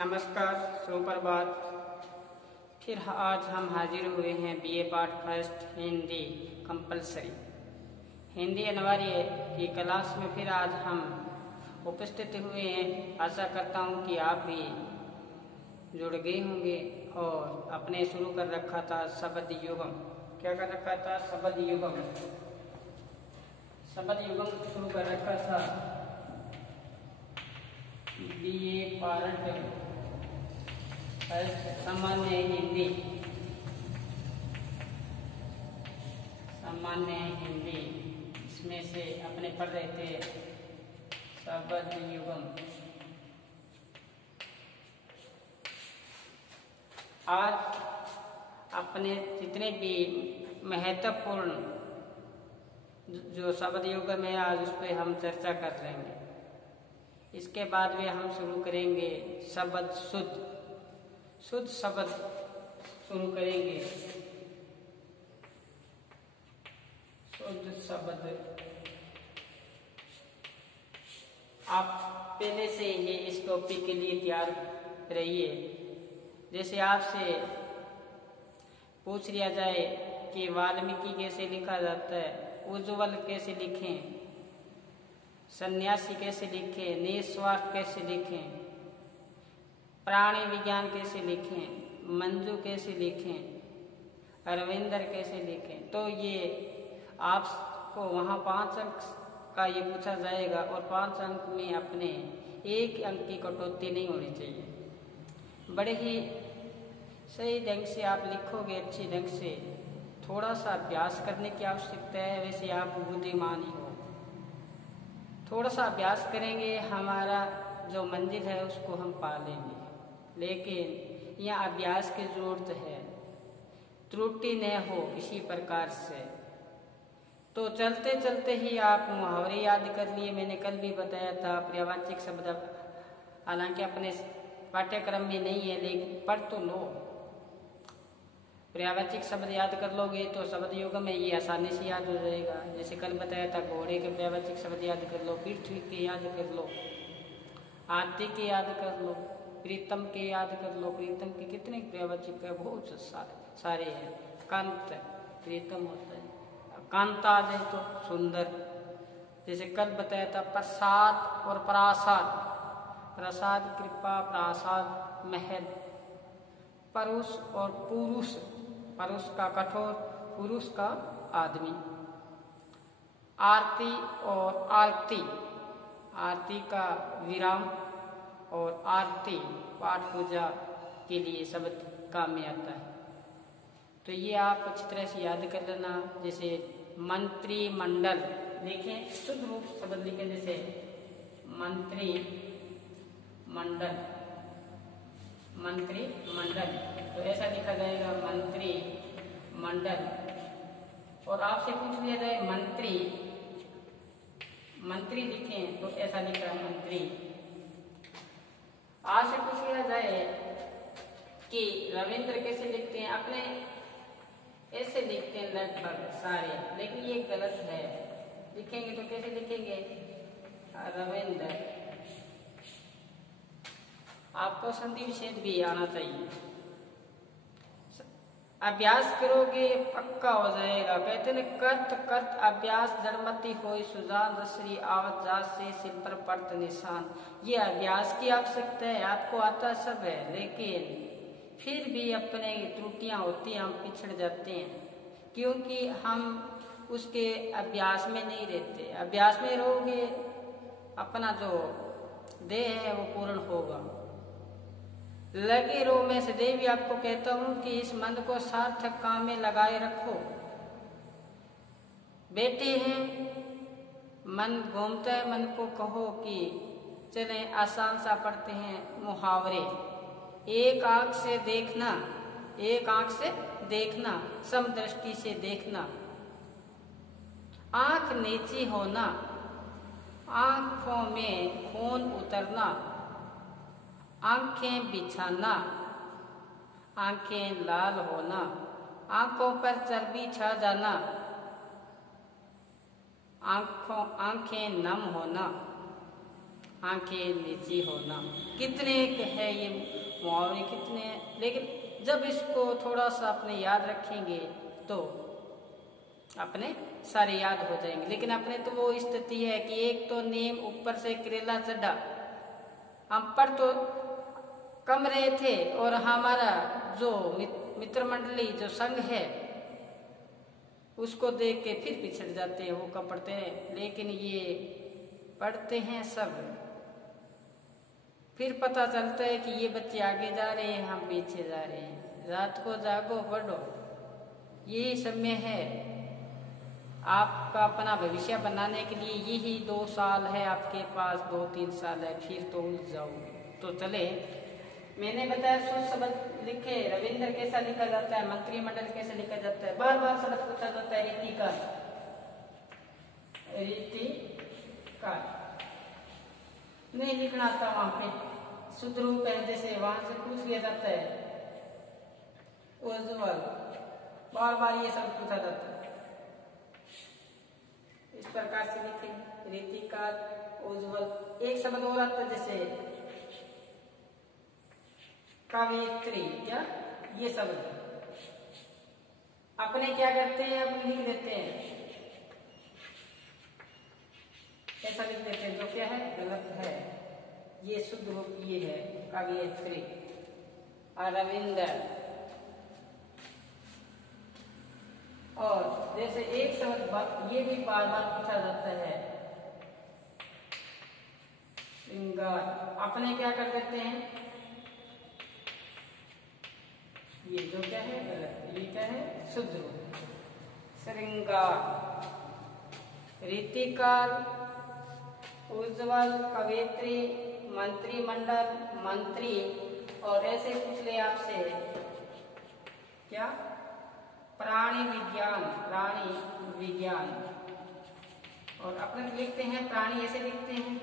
नमस्कार, सुप्रभात। फिर आज हम हाजिर हुए हैं BA part first Hindi compulsory Hindi अनिवार्य की क्लास में। फिर आज हम उपस्थित हुए हैं। आशा करता हूं कि आप भी जुड़ गए होंगे और अपने शुरू कर रखा था शब्द युगम। क्या कर रखा था? शब्द युगम। शब्द युगम शुरू कर रखा था बीए पार्ट सामान्य हिंदी। सामान्य हिंदी इसमें से अपने पढ़ रहे थे शब्द युगम। आज अपने जितने भी महत्वपूर्ण जो शब्द युगम है आज उस पर हम चर्चा कर लेंगे। इसके बाद में हम शुरू करेंगे शब्द शुद्ध। शुद्ध शब्द शुरू करेंगे। शुद्ध शब्द आप पहले से ही इस टॉपिक के लिए तैयार रहिए। जैसे आपसे पूछ लिया जाए कि वाल्मीकि कैसे लिखा जाता है, उज्ज्वल कैसे लिखें, सन्यासी कैसे लिखें, निस्वार्थ कैसे लिखें, प्राणी विज्ञान कैसे लिखें, मंजू कैसे लिखें, अरविंदर कैसे लिखें, तो ये आपको वहाँ 5 अंक का ये पूछा जाएगा और 5 अंक में अपने 1 अंक की कटौती नहीं होनी चाहिए। बड़े ही सही ढंग से आप लिखोगे, अच्छी ढंग से। थोड़ा सा अभ्यास करने की आवश्यकता है। वैसे आप बुद्धिमान ही हो, थोड़ा सा अभ्यास करेंगे, हमारा जो मंजिल है उसको हम पा लेंगे। लेकिन यहाँ अभ्यास की जरूरत है, त्रुटि न हो किसी प्रकार से। तो चलते चलते ही आप मुहावरे याद कर लिए। मैंने कल भी बताया था पर्यायवाची शब्द हालांकि अपने पाठ्यक्रम में नहीं है, लेकिन पढ़ तो लो। पर्यायवाची शब्द याद कर लोगे तो शब्द युगम में ये आसानी से याद हो जाएगा। जैसे कल बताया था घोड़े के पर्यायवाची शब्द याद कर लो, पृथ्वी के याद कर लो, आरती के याद कर लो, प्रीतम के याद कर लो। प्रीतम के कितने पर्यायवाची है? बहुत सारे हैं। कांत प्रीतम होता है, कांता आ जाए तो सुंदर। जैसे कल बताया था प्रसाद और प्रासाद। प्रसाद कृपा, प्रासाद महल। परुष और पुरुष, परुष का कठोर, पुरुष का आदमी। आरती और आरती, आरती का विराम और आरती पाठ पूजा के लिए शब्द काम में आता है। तो ये आप अच्छी तरह से याद कर लेना। जैसे मंत्री मंडल लिखें, शुद्ध रूप शब्द लिखें, जैसे मंत्री मंडल, मंत्री मंडल, तो ऐसा लिखा जाएगा मंत्री मंडल। और आपसे पूछ लिया जाए मंत्री, मंत्री लिखें तो ऐसा लिखा है मंत्री। आपसे पूछ लिया जाए कि रविंद्र कैसे लिखते हैं, अपने ऐसे लिखते हैं लगभग सारे, लेकिन ये गलत है। लिखेंगे तो कैसे लिखेंगे? रविंद्र। आपको संधि विच्छेद भी आना चाहिए। अभ्यास करोगे पक्का हो जाएगा। कहते हैं कर्त कर्त अभ्यास जड़मती होई सुजान रसरी आवत जात से सिर पर पड़त निशान। ये अभ्यास की आवश्यकता है। आपको आता सब है, लेकिन फिर भी अपने त्रुटियां होती हैं, हम पिछड़ जाते हैं क्योंकि हम उसके अभ्यास में नहीं रहते। अभ्यास में रहोगे अपना जो देह है वो पूर्ण होगा। लगे रहो। मैं सदैव भी आपको कहता हूं कि इस मन को सार्थक काम में लगाए रखो। बैठे हैं, मन घूमता है, मन को कहो कि चले आसान सा पढ़ते हैं मुहावरे। एक आंख से देखना, एक आंख से देखना, समदृष्टि से देखना। आंख नीची होना, आंखों में खून उतरना, आंखें बिछाना, आंखें लाल होना, आंखों पर चर्बी छा जाना, आंखें नम होना, आंखें नीची होना। कितने है ये मुहावरे, कितने, लेकिन जब इसको थोड़ा सा अपने याद रखेंगे तो अपने सारे याद हो जाएंगे। लेकिन अपने तो वो स्थिति है कि एक तो नीम ऊपर से करेला चढ़ा, हम पढ़ तो कम रहे थे और हमारा जो मित्र मंडली जो संघ है उसको देख के फिर पिछड़ जाते हैं, वो कम पढ़ते हैं। लेकिन ये पढ़ते हैं सब, फिर पता चलता है कि ये बच्चे आगे जा रहे हैं, हम पीछे जा रहे हैं। रात को जागो पढ़ो, यही समय है आपका अपना भविष्य बनाने के लिए। यही 2 साल है आपके पास, 2-3 साल है, फिर तो उलझ जाओगे। तो चले, मैंने बताया सोच शब्द लिखे, रविंद्र कैसा लिखा जाता है, मंत्रिमंडल कैसे लिखा जाता है, बार बार शब्द पूछा जाता है। रीति का नहीं लिखना आता वहां पे, शुद्ध रूप है, जैसे वहां से पूछ लिया जाता है। उज्ज्वल, बार बार ये शब्द पूछा जाता है, इस प्रकार से लिखेंगे। रीतिकाल, उज्ज्वल। एक शब्द और आता है जैसे कवियत्री, क्या ये शब्द अपने क्या करते हैं, अब लिख देते हैं, ऐसा लिख देते हैं जो क्या है, गलत है। ये शुद्ध रूप ये है कवियत्री। रविंद्र, और जैसे एक शब्द ये भी बार बार पूछा जाता है, श्रृंगार, अपने क्या कर देते हैं, ये जो क्या है गलत, ये क्या है शुद्ध रूप, श्रृंगार। रीतिकाल, उज्ज्वल, कवियत्री, मंत्रिमंडल, मंत्री, और ऐसे पूछ ले आपसे क्या, प्राणी विज्ञान, प्राणी विज्ञान। और अपने लिखते हैं प्राणी, ऐसे लिखते हैं,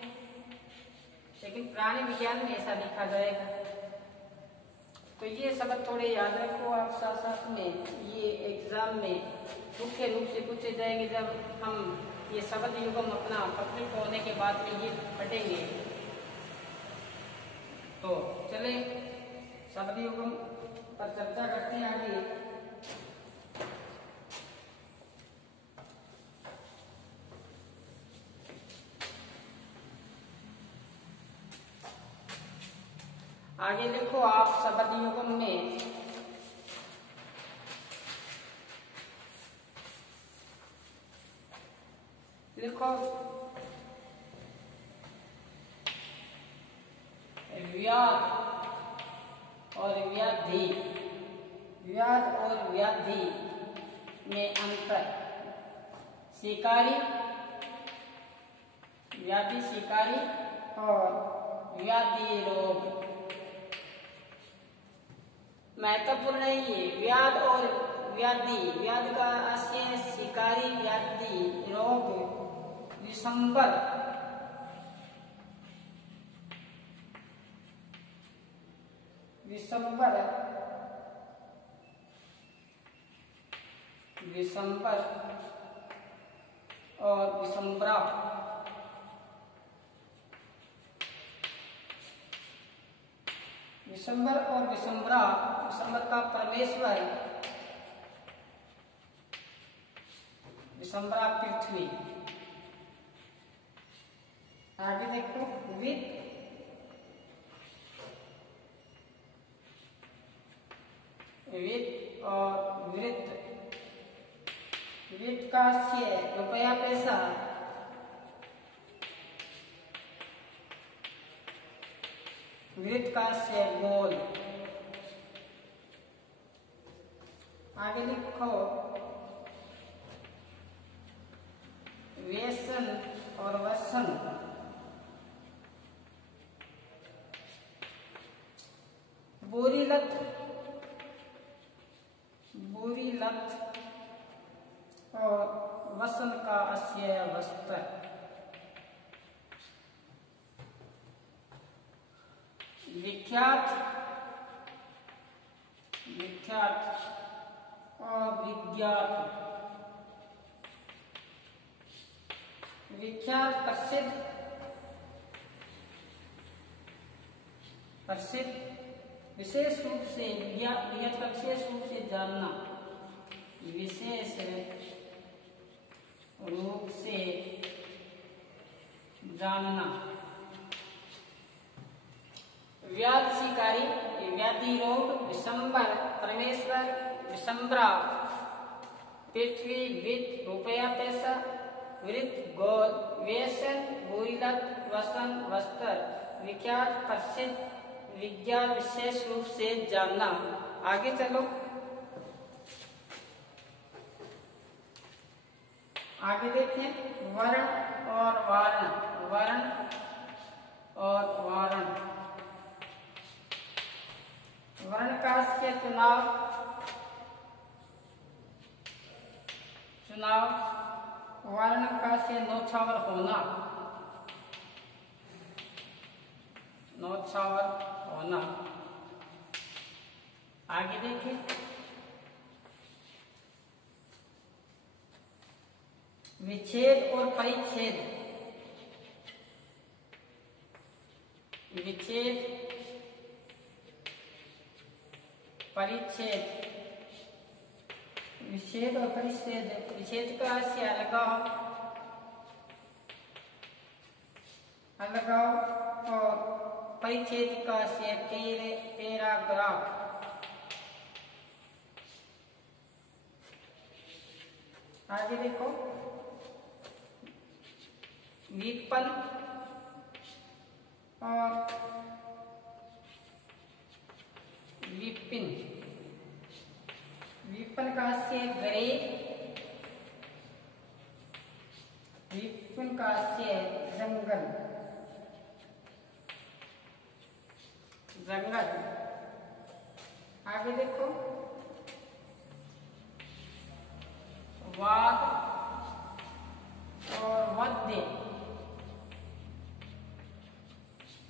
लेकिन प्राणी विज्ञान में ऐसा लिखा जाएगा। तो ये शब्द थोड़े याद रखो आप, साथ साथ में ये एग्जाम में मुख्य रूप से पूछे जाएंगे। जब हम ये शब्द युगम अपना कंप्लीट होने के बाद में ये पढ़ेंगे। तो चले शब्द युगम पर चर्चा करते हैं आगे। आगे लिखो आप शब्द युगम में लिखो व्याध और व्याधि। व्याध और व्याधि में अंतर, शिकारी, व्याधि शिकारी और व्याधि रोग। महत्वपूर्ण है ये व्याध और व्याधि। व्याध का आशय शिकारी, व्याधि रोग विषंबर। विषंबर, विषंबर और विषंबरा। विषंबर और विषंबरा, विषंबर का परमेश्वर, विषंबरा पृथ्वी। आगे देखो वित्त, वित्त और वृत्त। वित्त का आशय रुपया पैसा, वृत्त का आशय गोल। आगे लिखो व्यसन और वसन। बुरी लत, बुरी लत और वसन का आशय वस्त्र। विख्यात, विख्यात और विज्ञात। विख्यात प्रसिद्ध, प्रसिद्ध विशेष रूप से विज्ञात का विशेष रूप से जानना, विशेष रूप से जानना। व्याधि शिकारी, व्याधि रोग, विषंबर परमेश्वर, विषंबरा पृथ्वी, वित्त रुपया पैसा, वृत्त गोल, व्यसन बुरी लत, वसन वस्त्र, विख्यात प्रसिद्ध विज्ञान विशेष रूप से जानना। आगे चलो, आगे देखें वर्ण और वारण, वर्ण और वारण। वर्ण का से चुनाव, वर्ण का से नौछावर होना, नौछावर होना। आगे देखें विच्छेद और परिच्छेद, विच्छेद परिच्छेद, विच्छेद और परिच्छेद। विच्छेद का से अलगाव, अलगाव और परिच्छेद का से पैराग्राफ। आगे देखो विपन और विपिन। विपन का से गरे, विपिन का से जंगल, जंगल। आगे देखो वाद और वद्य,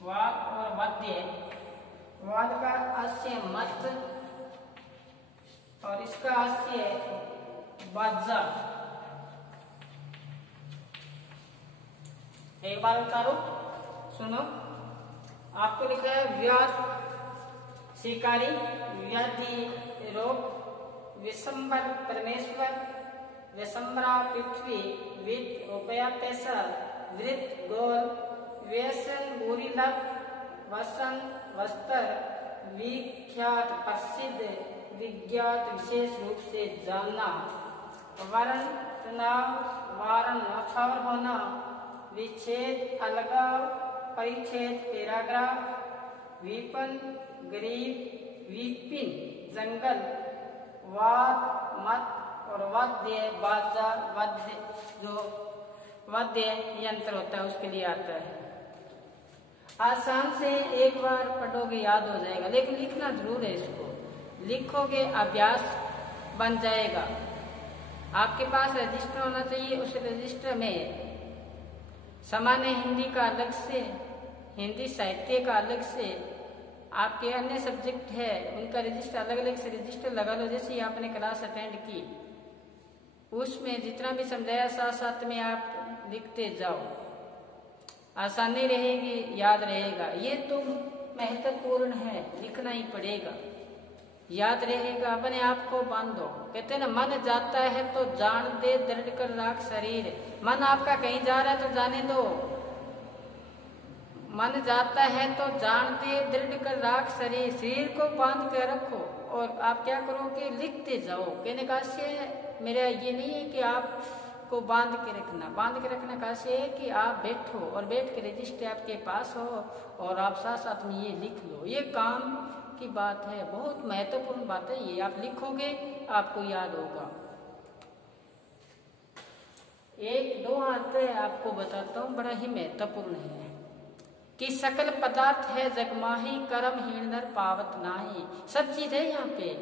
वाद और वद्य। वाद का आशय मत और इसका आशय बाजा। एक बार उतारो, सुनो। आपको लिखा है व्याध शिकारी, व्याधि रोग, विषंबर परमेश्वर, विषंबरा पृथ्वी, वित्त रुपया पैसा, वृत्त गोल, व्यसन बुरी लत, वसन वस्त्र, विख्यात प्रसिद्ध विज्ञात विशेष रूप से जानना। वर्ण चुनाव, वारण नौछावर होना, विच्छेद अलगाव, परिच्छेद पैराग्राफ, विपन गरीब, विपिन जंगल, वाद मत और वाद्य बाजा। वाद्य जो वाद्य यंत्र होता है उसके लिए आता है। आसान से एक बार पढ़ोगे याद हो जाएगा, लेकिन लिखना जरूर है। इसको लिखोगे अभ्यास बन जाएगा। आपके पास रजिस्टर होना चाहिए। उस रजिस्टर में सामान्य हिंदी का अलग से, हिंदी साहित्य का अलग से, आपके अन्य सब्जेक्ट है उनका रजिस्टर अलग अलग से रजिस्टर लगा लो। जैसे ही आपने क्लास अटेंड की उसमें जितना भी समझाया साथ साथ में आप लिखते जाओ, आसानी रहेगी, याद रहेगा। ये तो महत्वपूर्ण है, लिखना ही पड़ेगा, याद रहेगा। अपने आप को बांधो। कहते हैं ना, मन जाता है तो जान दे, दृढ़ कर राख शरीर। मन आपका कहीं जा रहा है तो जाने दो। मन जाता है तो जान दे, दृढ़ कर राख शरीर। शरीर को बांध कर रखो और आप क्या करो कि लिखते जाओ। कहने का आशय मेरा ये नहीं है कि आपको बांध के रखना। बांध के रखने का आशय है कि आप बैठो और बैठ के रजिस्टर आपके पास हो और आप साथ साथ में ये लिख लो। ये काम की बात है, बहुत महत्वपूर्ण बात है। ये आप लिखोगे आपको याद होगा। एक दो आते आपको बताता हूँ, बड़ा ही महत्वपूर्ण है कि सकल पदार्थ है जगमाही, कर्महीन नर पावत नाही। सब चीज है यहाँ पे,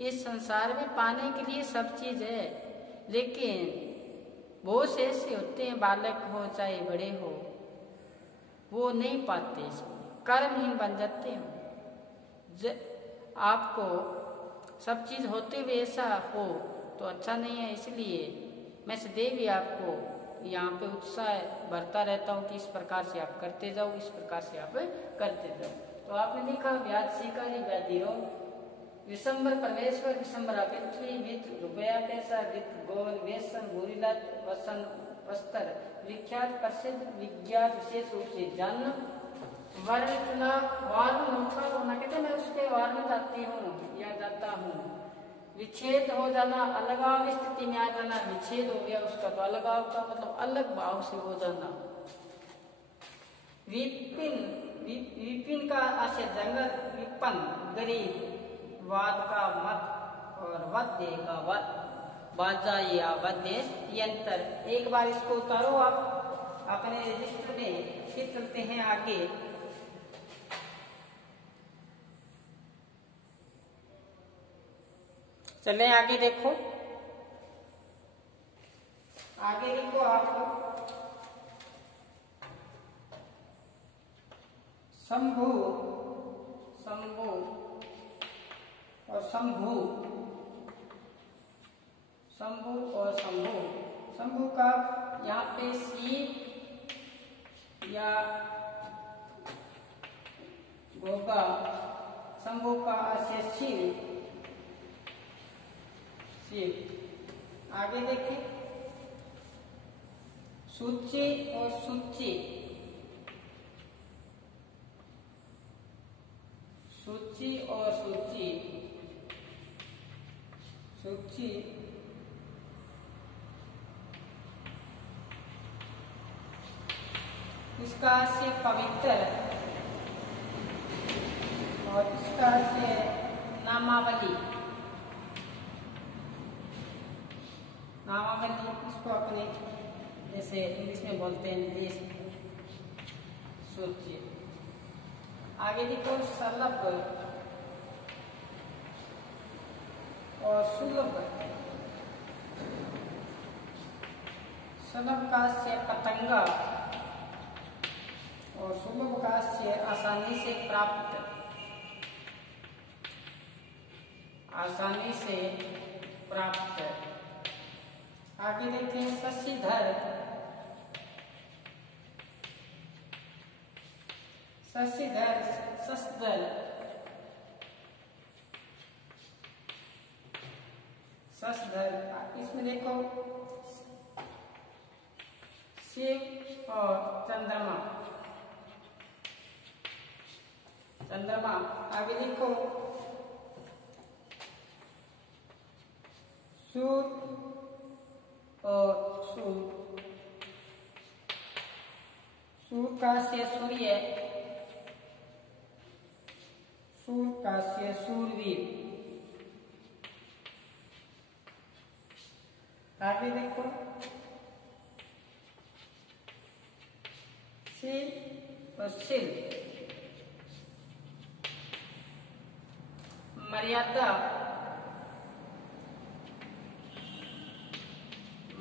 इस संसार में पाने के लिए सब चीज है। लेकिन बहुत से ऐसे होते हैं, बालक हो चाहे बड़े हो, वो नहीं पाते, इसमें कर्महीन बन जाते हैं। आपको सब चीज होते हुए ऐसा हो तो अच्छा नहीं है। इसलिए मैं सदैव भी आपको यहाँ पे उत्साह बढ़ता रहता हूँ कि इस प्रकार से आप करते जाओ, इस प्रकार से आप करते जाओ। तो आपने लिखा व्याज स्वीकारी व्याधिरो, विशंबर परमेश्वर, विशंबरा पृथ्वी, वित रुपया पैसा, वित गोवन वेसन, भूरिलत वसन वस्त्र, विख्यात प्रसिद्ध विज्ञात विशेष रूप से जन्म, वर्ण चुना, वार में होता होना, कहते मैं उसके वार में जाती हूँ या जाता हूँ। विच्छेद हो जाना, अलगाव स्थिति में आ जाना, विच्छेद हो गया उसका, तो अलगाव का मतलब अलग भाव से हो जाना। विपिन, विपिन का आशय जंगल, विपन गरीब, वाद का मत और वद्य का वध, बाजा या वद्य यंत्र। एक बार इसको उतारो आप अपने रजिस्टर में, फिर चलते हैं आगे। चलें आगे, देखो आगे लिखो आप शंभु, शंभु और शंभु, शंभु और शंभु। शंभु का यहाँ पे शीप या गोगा, शंभु का आशय शिव, शिव। आगे देखें सूची और सूची, सूची और सूची, सूची। इसका से पवित्र और इसका से नामावली, नामावली इसको अपने जैसे इंग्लिश में बोलते हैं लिस्ट, सूची। आगे देखो सलभ और सुलभ, सलभ का से पतंगा और सुलभ का से आसानी से प्राप्त, आसानी से प्राप्त। आगे देखते हैं शशिधर, शशिधर, शशधर, शशधर। इसमें देखो शिव और चंद्रमा, चंद्रमा। आगे देखो सूर्य और सूर्य, सूर्य का से सूर्य, सूर्य का से सूरवीर। आगे देखो सिर और सिर, मर्यादा,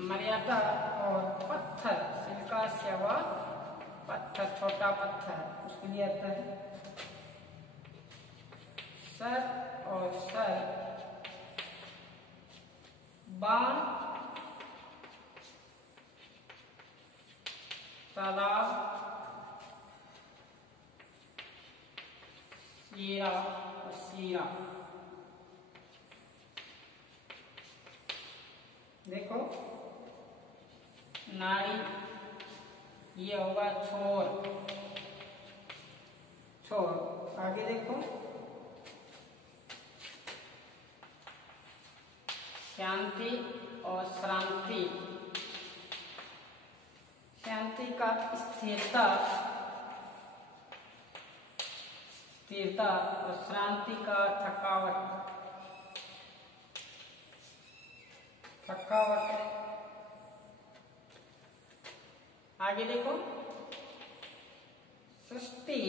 मर्यादा और पत्थर, सिल्का सेवा पत्थर, छोटा पत्थर उसके लिए आता है। सर और सर, बाण, तालाब, शीरा और शीरा। देखो नारी, ये होगा छोर, छोर। आगे देखो शांति और श्रांति, शांति का स्थिरता, स्थिरता और श्रांति का थकावट, थकावट। आगे देखो सृष्टि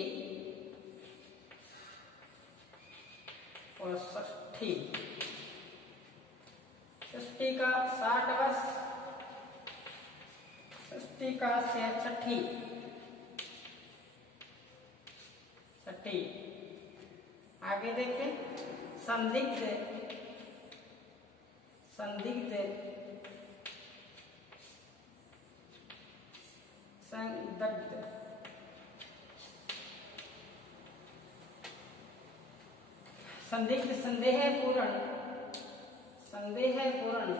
और षष्ठी, षष्ठी का 60 वर्ष, षष्ठी का से छठी, छठी। आगे देखें संदिग्ध, संदिग्ध, संदिग्ध। संदिग्ध संदेह पूर्ण, संदेह पूर्ण,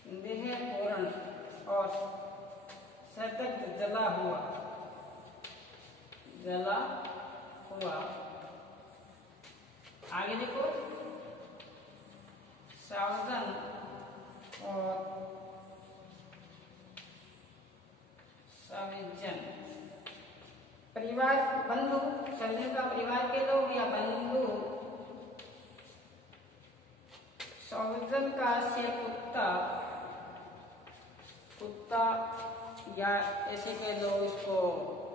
संदेह पूर्ण और सतत जला हुआ, जला हुआ। आगे देखो सावधान और साविजन। परिवार बंधु, सज्जन का परिवार के लोग या बंधु। साविजन का से कुत्ता, कुत्ता या ऐसे के लोग इसको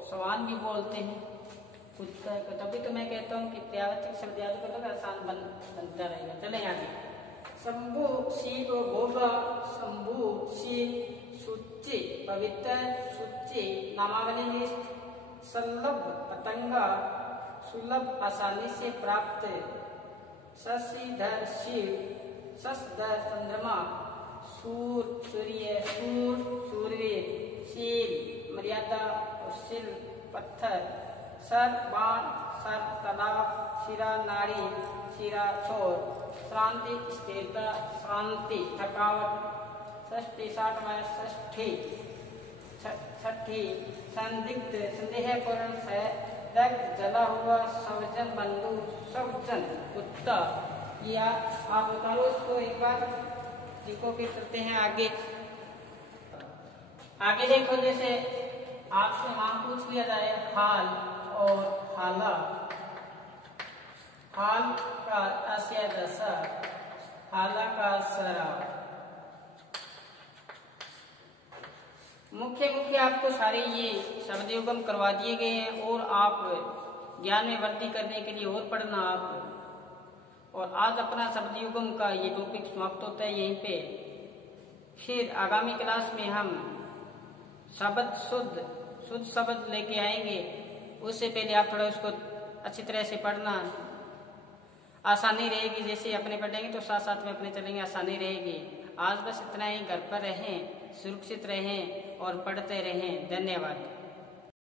सवान भी बोलते हैं कुत्ता को। तभी तो मैं कहता हूँ कि त्यावचिक शब्द याद कर लो, आसान बनता रहेगा। चले आगे। शंभु शिव भोगा, शंभु शिव सुच्चे पवित्र, सुच्चे नामावली लिस्ट, सल्लभ पतंगा, सुलभ आसानी से प्राप्त, शशिधर शिव, शशधर चंद्रमा, सूर सूर्य, सूर सूर्य, शील मर्यादा और शिल पत्थर, सर बाण, सर तालाब, शिरा नारी, शिरा छोर, शांति स्थिरता, शांति थकावट, षष्ठी साठवां षष्ठी, छठी संदिग्ध संदेहपूर्ण, दग्ध जला हुआ, सवजन बंधु, सवजन कुत्ता। या आप बता लो उसको एक बार, जिसको फिर करते हैं आगे। आगे देखो, जैसे आपसे नाम पूछ लिया जाए हाल और हाला। हाल का आशय दशा, हाला का सरा। मुख्य मुख्य आपको सारे ये शब्द युगम करवा दिए गए हैं और आप ज्ञान में वृद्धि करने के लिए और पढ़ना आप। और आज अपना शब्द युगम का ये टॉपिक समाप्त होता है यहीं पे। फिर आगामी क्लास में हम शब्द शुद्ध शब्द लेके आएंगे। उससे पहले आप थोड़ा उसको अच्छी तरह से पढ़ना, आसानी रहेगी। जैसे अपने पढ़ेंगे तो साथ साथ में अपने चलेंगे, आसानी रहेगी। आज बस इतना ही। घर पर रहें, सुरक्षित रहें और पढ़ते रहें। धन्यवाद।